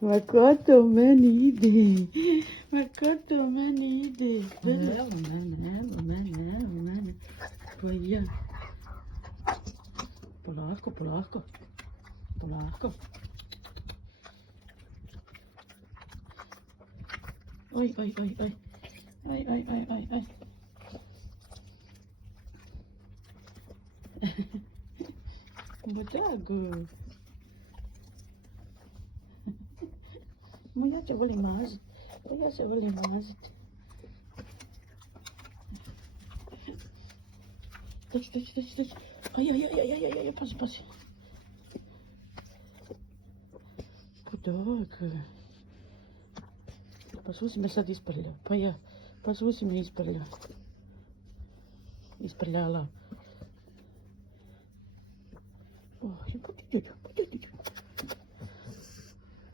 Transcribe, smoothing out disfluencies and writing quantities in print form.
Макото в мене йде. Макото в мене йде. У мене. Твоя. Поласко. Ой. Ай. Ботяго. Моя се воли мазати. Точь. Ай, паси. Ботяго. Послушай, меня сад испарля. Послушай, меня испарля. Испарляла.